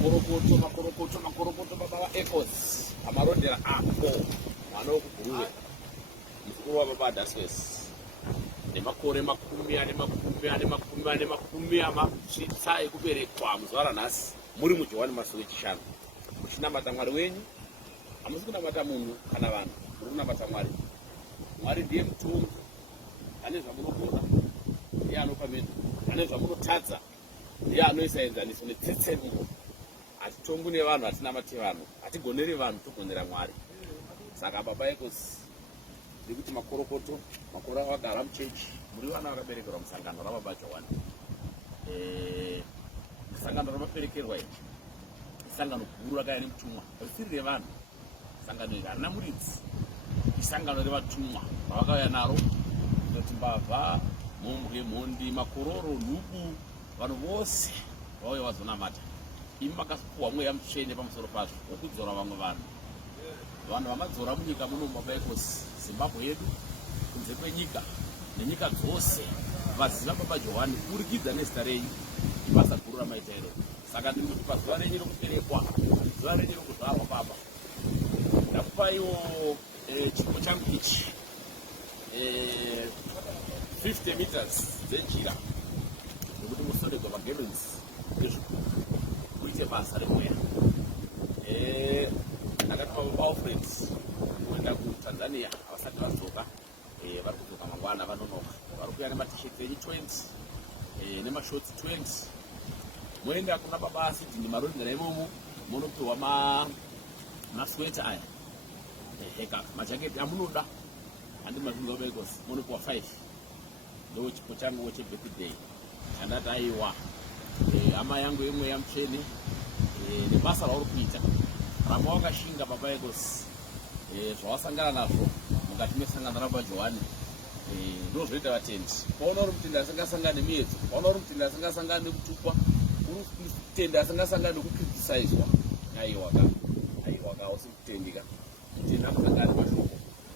makorokoto baba ecos amarondera apo mwana wokubhuruwe mukuru wababa Daswes nemakore makumi amasvitsa ekuberekwa muzuva ranhasi muri muJohani Masowe chishanu muchinamata Mwari wenyu. Hamusi kunamata munhu kana vanhu, muri kunamata Mwari. Mwari ndiye mutongi, ane zvamunogona ndiye anopa meno, ane zvamunotadza ndiye anoisa enzaniso netsetsemumo. Hatitongu nevanhu, hatinamati vanhu, hatigoneri vanhu, togonera Mwari. Saka baba ecos ndikuti makorokoto makore avagara muchechi muri vana vakaberekerwa musangano rababa Johani. Sangano ramaberekerwa iri isangano guru rakauya nemutumwa risiri revanhu. Sangano iri harina muridzi, isangano revatumwa ravakauya naro kuti mbavha, mhombwe, mhondi, makororo, nhubu, vanhu vose vauya vazonamata. Imi makapuwa mweya mutsvene pamusoro pazvo wokudzora vamwe vanhu. Vanhu vamadzora munyika muno baba ecos, Zimbabwe yedu, kunze kwenyika nenyika dzose vaziva baba Johani kuburikidza nezita renyu. Ibasa guru ramaita iro. Saka ndinoti pazuva renyu rokuberekwa, zuva renyu rokuzvarwa baba, ndakupaiwo chipo changu ichi 50 meters dzenjira nokuti musodegwa magalons ezviguru kuite basa remweya. Ndakatuma baba Alfred kuenda kuTanzania, havasati vadzoka, vari kudzoka mangwana vanonoka. Vari kuuya nematisheti enyu 20 nemashotsi 20. Moenda kuna baba asiti ndimarondera imomo, munopiwa masweta aya heka majaketi amunoda handi mazvinhu baba ecos, munopiwa 5. Ndo chipo changu chebirthday chandati aiwa hama yangu yemweya mutsvene nebasa rauri kuita ramba wakashinga baba ecos, zvawasangana nazvo mukati mesangano rababa Johani ndo zvoita vatendi. Paona uri mutendi asingasangani nemiedzo, paona uri mutendi asingasangani nekutukwa, uri mutendi asingasangani nekukriticizewa, aiwaka usi kutendika. Mutendi anosangani mashoko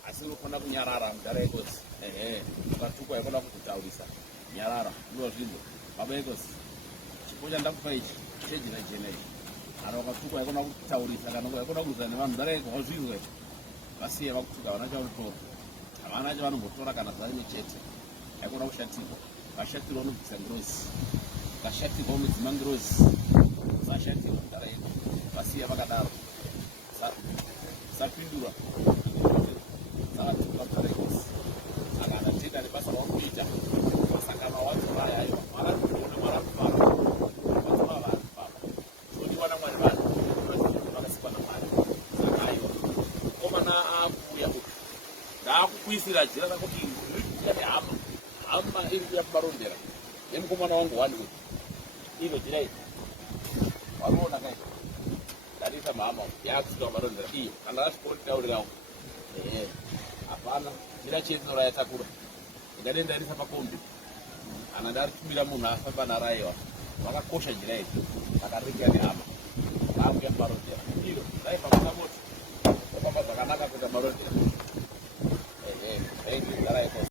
asi unofanira kunyarara mudara ecos. Ukatukwa haifana kukutaurisa, nyarara ndo zvinhu baba ecos. Chipo chandakupa ichi chejina jena ichi, kana ukatukwa haifana kutaurisa kana haifana kuudzana nevanhu mudara ecos. Wazvizwe vasiye vakutuka havana chavanotora, havana chavanotora kana zvarimwe chete. Haikona kushatirwa, vashatirwa unobvisa ngirozi, ukashatirwa unodzima ngirozi, usashatirwa mudara yedu. Vasiye vakadaro sapindura saka mudara ecos. Saka andatenda nebasa rauri kuita, masangano awadzora ayo marakuona marakuvara wadzora vanhu baba zodiwa naMwari vanhu vakasikwa naMwari. Saka aiwa mukomana akuuya uku ndaakukuisira jira rakuti riri kuuya nehama iri kuuya kumarondera nemukomana wangu wani uyu. Ino jira iri wariona kai ndariita mahama yaakusvika kumarondera iyo kana rasvikawo tidaurirawo hapana jira chedu rayatakura ndingade ndarisa pakombi kana ndaritumira munhu afamba naraiwa. Vakakosha jira iri akaringira nehama vaakuya kumarondera iyo raifambisa moto ofamba zvakanaka kuita marondera. Ndara ecos.